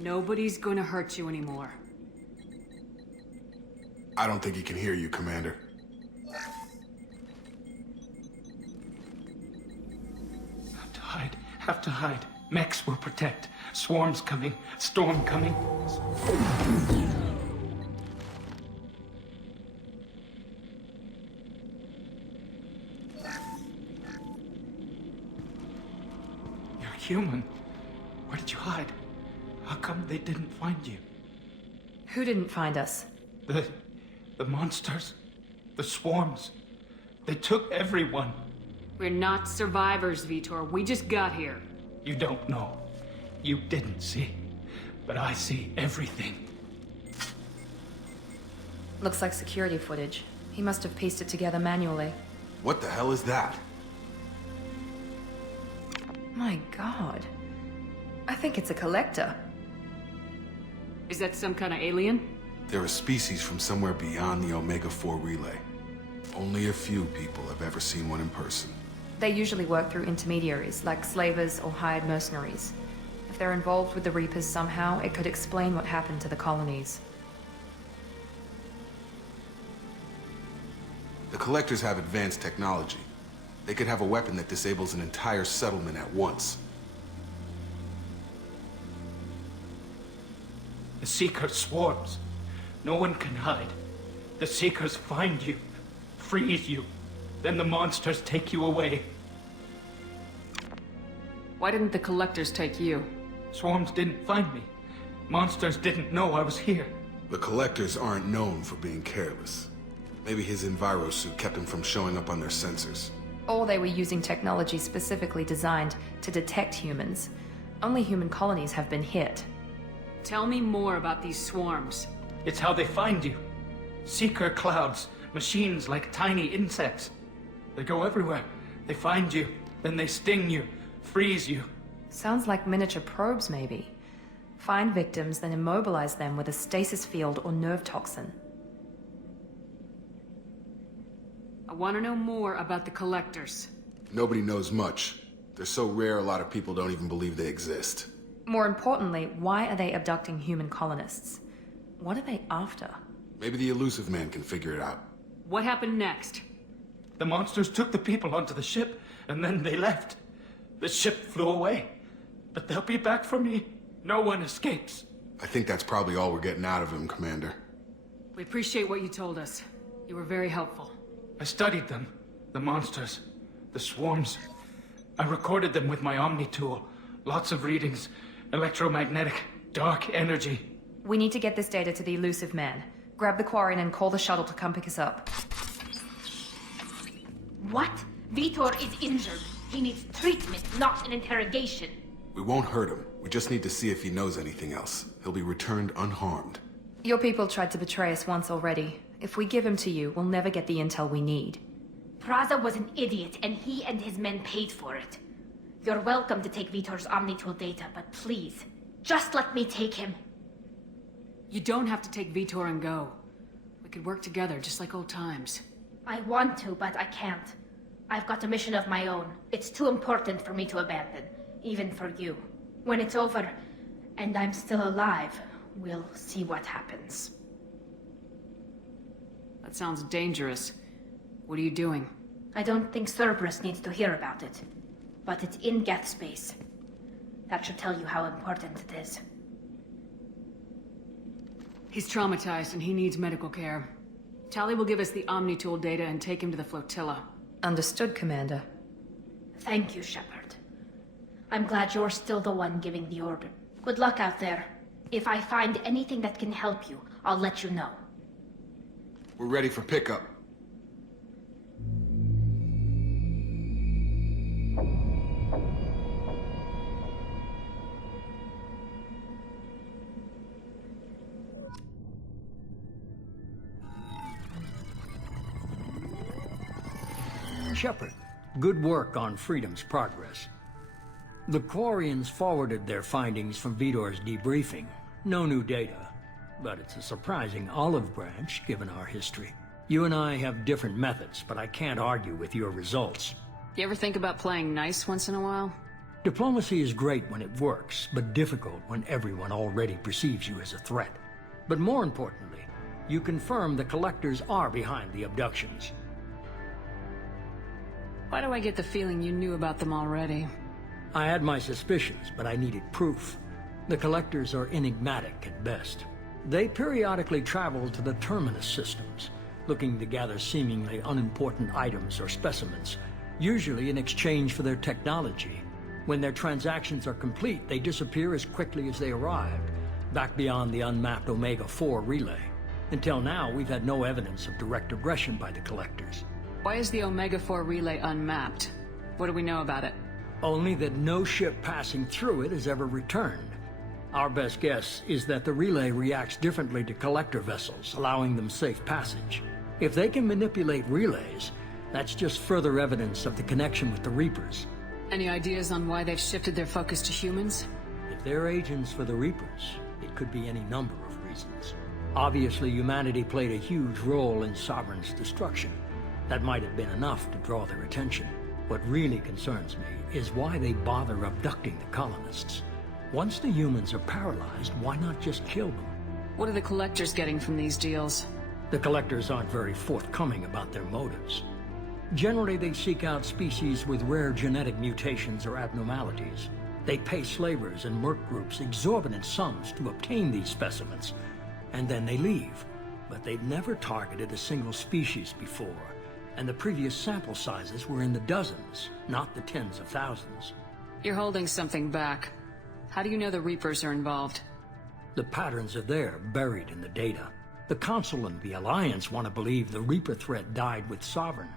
Nobody's gonna hurt you anymore. I don't think he can hear you, Commander. Have to hide. Have to hide. Mechs will protect. Swarms coming. Storm coming. You're human. Where did you hide? How come they didn't find you? Who didn't find us? The monsters. The swarms. They took everyone. We're not survivors, Vitor. We just got here. You don't know. You didn't see. But I see everything. Looks like security footage. He must have pieced it together manually. What the hell is that? My god. I think it's a collector. Is that some kind of alien? They're a species from somewhere beyond the Omega-4 relay. Only a few people have ever seen one in person. They usually work through intermediaries, like slavers or hired mercenaries. If they're involved with the Reapers somehow, it could explain what happened to the colonies. The Collectors have advanced technology. They could have a weapon that disables an entire settlement at once. The Seeker swarms. No one can hide. The Seekers find you, freeze you. Then the monsters take you away. Why didn't the Collectors take you? Swarms didn't find me. Monsters didn't know I was here. The Collectors aren't known for being careless. Maybe his envirosuit kept him from showing up on their sensors. Or they were using technology specifically designed to detect humans. Only human colonies have been hit. Tell me more about these swarms. It's how they find you. Seeker clouds, machines like tiny insects. They go everywhere. They find you, then they sting you, freeze you. Sounds like miniature probes, maybe. Find victims, then immobilize them with a stasis field or nerve toxin. I want to know more about the Collectors. Nobody knows much. They're so rare a lot of people don't even believe they exist. More importantly, why are they abducting human colonists? What are they after? Maybe the Elusive Man can figure it out. What happened next? The monsters took the people onto the ship, and then they left. The ship flew away. But they'll be back for me. No one escapes. I think that's probably all we're getting out of him, Commander. We appreciate what you told us. You were very helpful. I studied them. The monsters. The swarms. I recorded them with my Omni tool. Lots of readings. Electromagnetic. Dark energy. We need to get this data to the Elusive Man. Grab the Quarian and call the shuttle to come pick us up. What? Vitor is injured. He needs treatment, not an interrogation. We won't hurt him. We just need to see if he knows anything else. He'll be returned unharmed. Your people tried to betray us once already. If we give him to you, we'll never get the intel we need. Praza was an idiot, and he and his men paid for it. You're welcome to take Vitor's Omnitool data, but please, just let me take him. You don't have to take Vitor and go. We could work together, just like old times. I want to, but I can't. I've got a mission of my own. It's too important for me to abandon, even for you. When it's over, and I'm still alive, we'll see what happens. That sounds dangerous. What are you doing? I don't think Cerberus needs to hear about it. But it's in Geth space. That should tell you how important it is. He's traumatized and he needs medical care. Tali will give us the Omnitool data and take him to the flotilla. Understood, Commander. Thank you, Shepard. I'm glad you're still the one giving the order. Good luck out there. If I find anything that can help you, I'll let you know. We're ready for pickup. Shepard, good work on Freedom's progress. The Quarians forwarded their findings from Vitor's debriefing. No new data, but it's a surprising olive branch given our history. You and I have different methods, but I can't argue with your results. You ever think about playing nice once in a while? Diplomacy is great when it works, but difficult when everyone already perceives you as a threat. But more importantly, you confirm the Collectors are behind the abductions. Why do I get the feeling you knew about them already? I had my suspicions, but I needed proof. The Collectors are enigmatic at best. They periodically travel to the Terminus systems, looking to gather seemingly unimportant items or specimens, usually in exchange for their technology. When their transactions are complete, they disappear as quickly as they arrived, back beyond the unmapped Omega-4 relay. Until now, we've had no evidence of direct aggression by the Collectors. Why is the Omega-4 relay unmapped? What do we know about it? Only that no ship passing through it has ever returned. Our best guess is that the relay reacts differently to Collector vessels, allowing them safe passage. If they can manipulate relays, that's just further evidence of the connection with the Reapers. Any ideas on why they've shifted their focus to humans? If they're agents for the Reapers, it could be any number of reasons. Obviously, humanity played a huge role in Sovereign's destruction. That might have been enough to draw their attention. What really concerns me is why they bother abducting the colonists. Once the humans are paralyzed, why not just kill them? What are the Collectors getting from these deals? The Collectors aren't very forthcoming about their motives. Generally, they seek out species with rare genetic mutations or abnormalities. They pay slavers and merc groups exorbitant sums to obtain these specimens, and then they leave. But they've never targeted a single species before, and the previous sample sizes were in the dozens, not the tens of thousands. You're holding something back. How do you know the Reapers are involved? The patterns are there, buried in the data. The Council and the Alliance want to believe the Reaper threat died with Sovereign.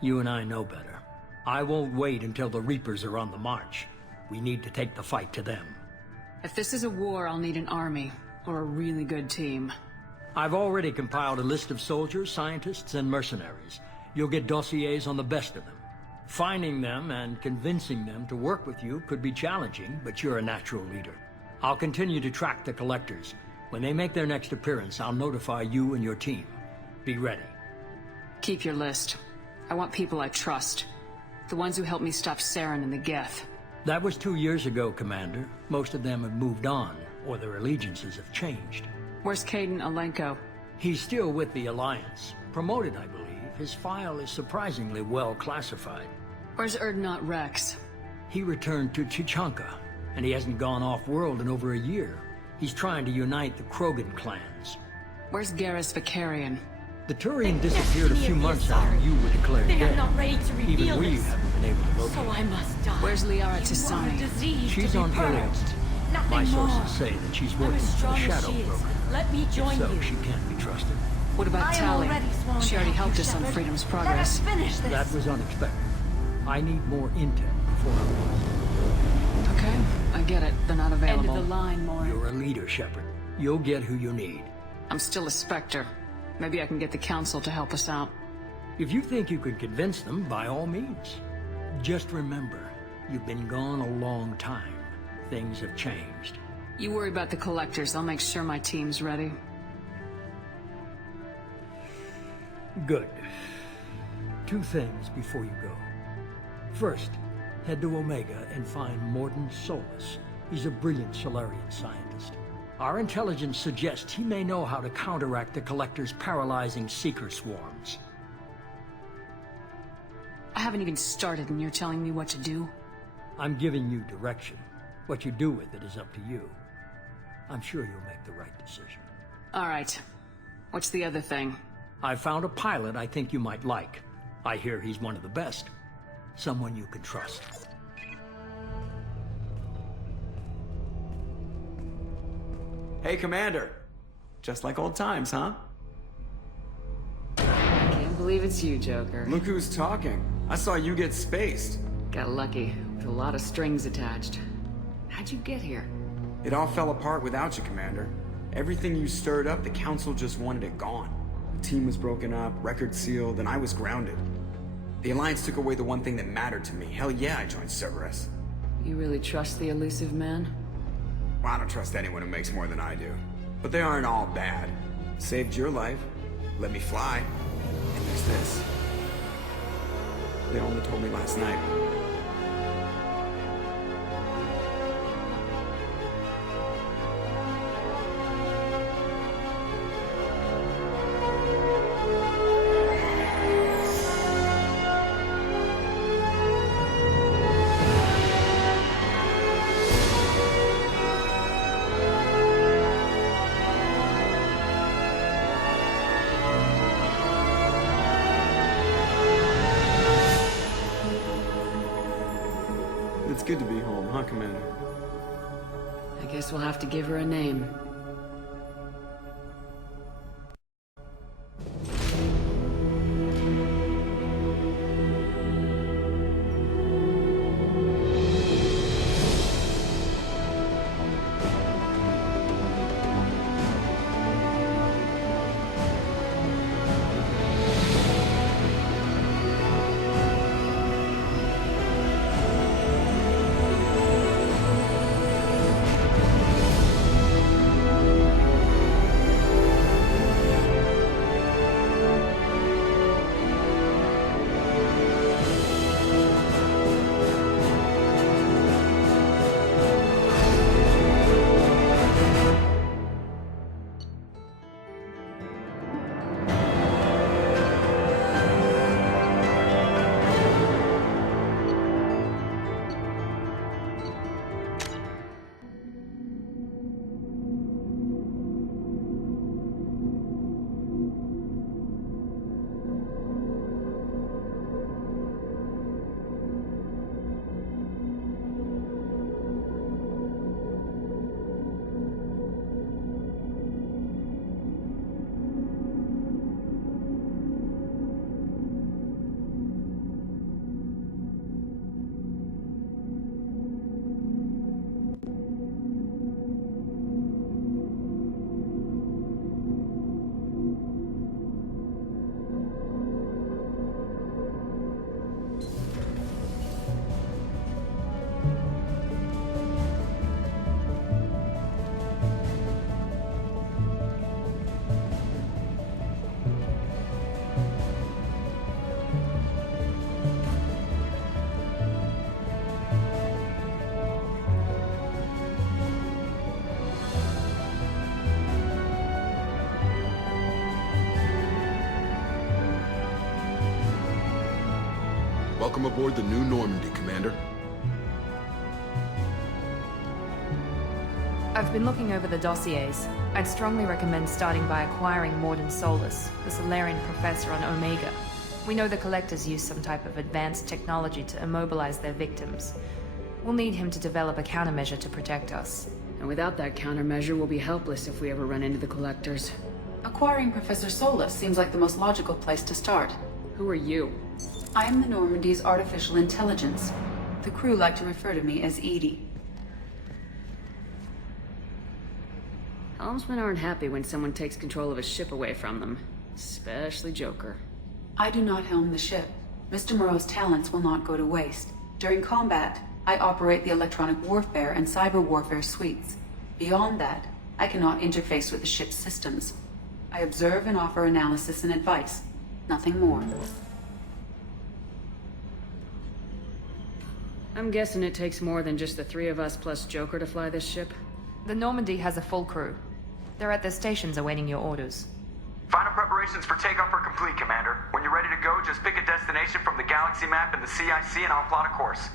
You and I know better. I won't wait until the Reapers are on the march. We need to take the fight to them. If this is a war, I'll need an army, or a really good team. I've already compiled a list of soldiers, scientists, and mercenaries. You'll get dossiers on the best of them. Finding them and convincing them to work with you could be challenging, but you're a natural leader. I'll continue to track the Collectors. When they make their next appearance, I'll notify you and your team. Be ready. Keep your list. I want people I trust. The ones who helped me stop Saren and the Geth. That was 2 years ago, Commander. Most of them have moved on, or their allegiances have changed. Where's Caden Alenko? He's still with the Alliance. Promoted, I believe. His file is surprisingly well classified. Where's Erdnot Rex? He returned to Chichanka, and he hasn't gone off-world in over a year. He's trying to unite the Krogan clans. Where's Garrus Vicarian? The Turian disappeared a few months after you were declared They dead. are not ready to reveal Even we this. haven't been able to locate So I her. must die. Where's Liara You are a Tisani? disease She's to be on purged. Iliad. Nothing My more. sources say that she's I'm working as for the strong as Shadow she is. program. Let me join So you. she can't be trusted. What about I am Tally? already sworn She to already help helped you, us on Shepard. Freedom's Let Progress. us finish this. That was unexpected. I need more intel before I Okay, I get it. They're not available. End of the line, Moira. You're a leader, Shepard. You'll get who you need. I'm still a Spectre. Maybe I can get the Council to help us out. If you think you can convince them, by all means. Just remember, you've been gone a long time. Things have changed. You worry about the Collectors. I'll make sure my team's ready. Good. 2 things before you go. First, head to Omega and find Mordin Solus. He's a brilliant Solarian scientist. Our intelligence suggests he may know how to counteract the Collector's paralyzing Seeker swarms. I haven't even started and you're telling me what to do? I'm giving you direction. What you do with it is up to you. I'm sure you'll make the right decision. All right. What's the other thing? I found a pilot I think you might like. I hear he's one of the best. Someone you can trust. Hey, Commander. Just like old times, huh? Can't believe it's you, Joker. Look who's talking. I saw you get spaced. Got lucky, with a lot of strings attached. How'd you get here? It all fell apart without you, Commander. Everything you stirred up, the Council just wanted it gone. The team was broken up, record sealed, and I was grounded. The Alliance took away the one thing that mattered to me. Hell yeah, I joined Cerberus. You really trust the elusive man? Well, I don't trust anyone who makes more than I do. But they aren't all bad. Saved your life, let me fly, and there's this. They only told me last night. good to be home, huh, Commander? I guess we'll have to give her a name. Welcome aboard the new Normandy, Commander. I've been looking over the dossiers. I'd strongly recommend starting by acquiring Morden Solus, the Solarian professor on Omega. We know the Collectors use some type of advanced technology to immobilize their victims. We'll need him to develop a countermeasure to protect us. And without that countermeasure, we'll be helpless if we ever run into the Collectors. Acquiring Professor Solus seems like the most logical place to start. Who are you? I am the Normandy's artificial intelligence. The crew like to refer to me as Edie. Helmsmen aren't happy when someone takes control of a ship away from them. Especially Joker. I do not helm the ship. Mr. Moreau's talents will not go to waste. During combat, I operate the electronic warfare and cyber warfare suites. Beyond that, I cannot interface with the ship's systems. I observe and offer analysis and advice. Nothing more. I'm guessing it takes more than just the three of us plus Joker to fly this ship. The Normandy has a full crew. They're at their stations awaiting your orders. Final preparations for takeoff are complete, Commander. When you're ready to go, just pick a destination from the galaxy map and the CIC and I'll plot a course.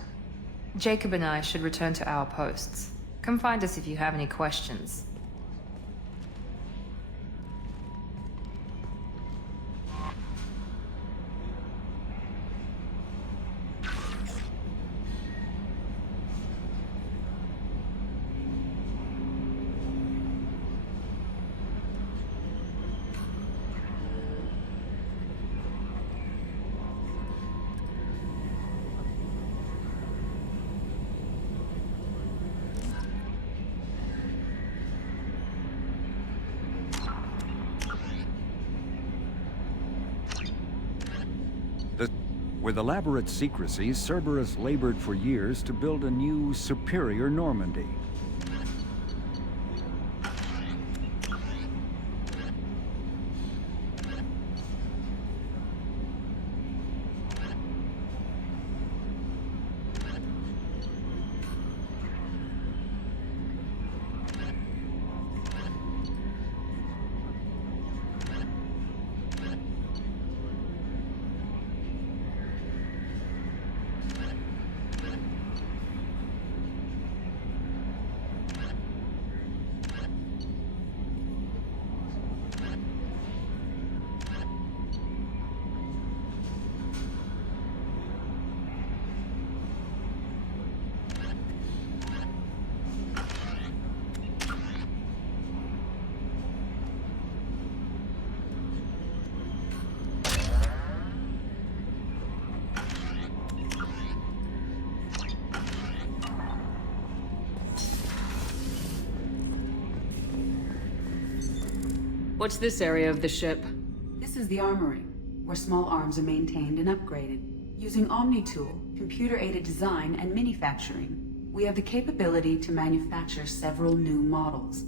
Jacob and I should return to our posts. Come find us if you have any questions. With elaborate secrecy, Cerberus labored for years to build a new, superior Normandy. What's this area of the ship? This is the armory, where small arms are maintained and upgraded. Using Omni-Tool, computer-aided design, and manufacturing, we have the capability to manufacture several new models.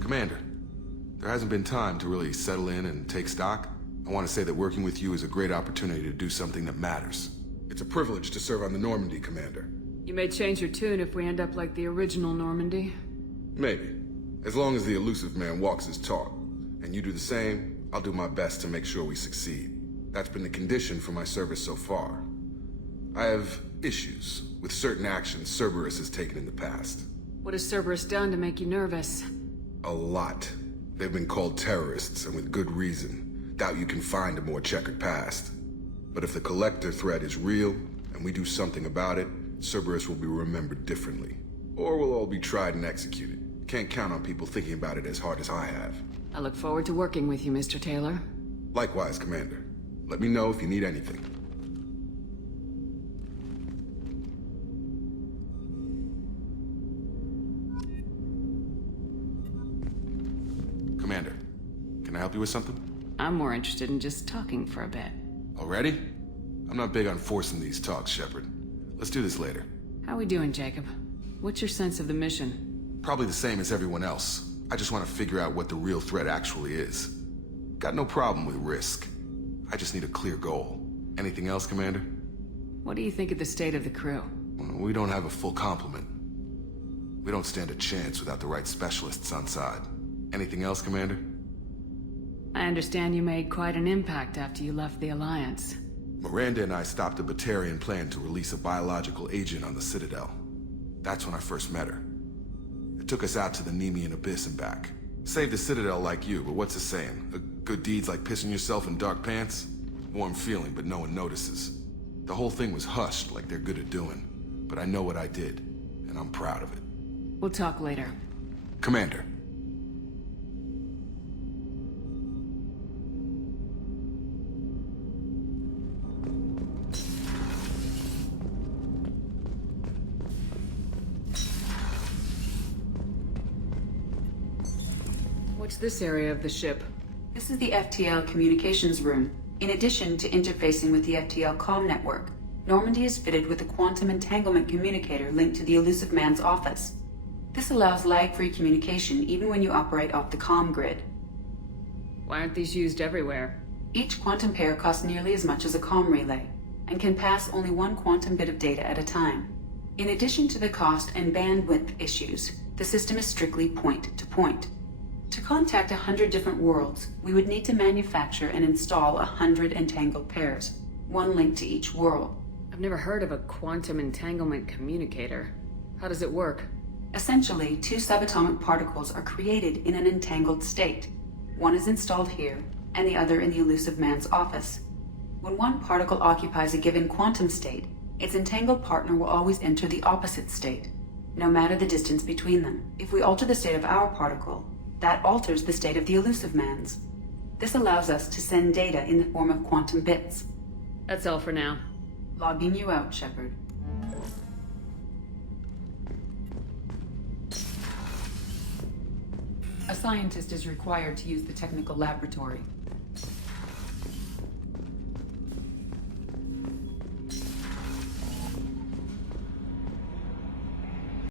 Commander, there hasn't been time to really settle in and take stock. I want to say that working with you is a great opportunity to do something that matters. It's a privilege to serve on the Normandy, Commander. You may change your tune if we end up like the original Normandy. Maybe. As long as the elusive man walks his talk. And you do the same, I'll do my best to make sure we succeed. That's been the condition for my service so far. I have issues with certain actions Cerberus has taken in the past. What has Cerberus done to make you nervous? A lot. They've been called terrorists, and with good reason. Doubt you can find a more checkered past. But if the Collector threat is real, and we do something about it, Cerberus will be remembered differently. Or we'll all be tried and executed. Can't count on people thinking about it as hard as I have. I look forward to working with you, Mr. Taylor. Likewise, Commander. Let me know if you need anything. Commander, can I help you with something? I'm more interested in just talking for a bit. Already? I'm not big on forcing these talks, Shepard. Let's do this later. How we doing, Jacob? What's your sense of the mission? Probably the same as everyone else. I just want to figure out what the real threat actually is. Got no problem with risk. I just need a clear goal. Anything else, Commander? What do you think of the state of the crew? Well, we don't have a full complement. We don't stand a chance without the right specialists on side. Anything else, Commander? I understand you made quite an impact after you left the Alliance. Miranda and I stopped a Batarian plan to release a biological agent on the Citadel. That's when I first met her. It took us out to the Nemean Abyss and back. Saved the Citadel like you, but what's the saying? A good deed's like pissing yourself in dark pants? Warm feeling, but no one notices. The whole thing was hushed like they're good at doing. But I know what I did, and I'm proud of it. We'll talk later. Commander. What's this area of the ship? This is the FTL communications room. In addition to interfacing with the FTL comm network, Normandy is fitted with a quantum entanglement communicator linked to the elusive man's office. This allows lag-free communication even when you operate off the comm grid. Why aren't these used everywhere? Each quantum pair costs nearly as much as a comm relay, and can pass only one quantum bit of data at a time. In addition to the cost and bandwidth issues, the system is strictly point-to-point. To contact 100 different worlds, we would need to manufacture and install 100 entangled pairs, one linked to each world. I've never heard of a quantum entanglement communicator. How does it work? Essentially, two subatomic particles are created in an entangled state. One is installed here, and the other in the elusive man's office. When one particle occupies a given quantum state, its entangled partner will always enter the opposite state, no matter the distance between them. If we alter the state of our particle, that alters the state of the elusive man's. This allows us to send data in the form of quantum bits. That's all for now. Logging you out, Shepard. A scientist is required to use the technical laboratory.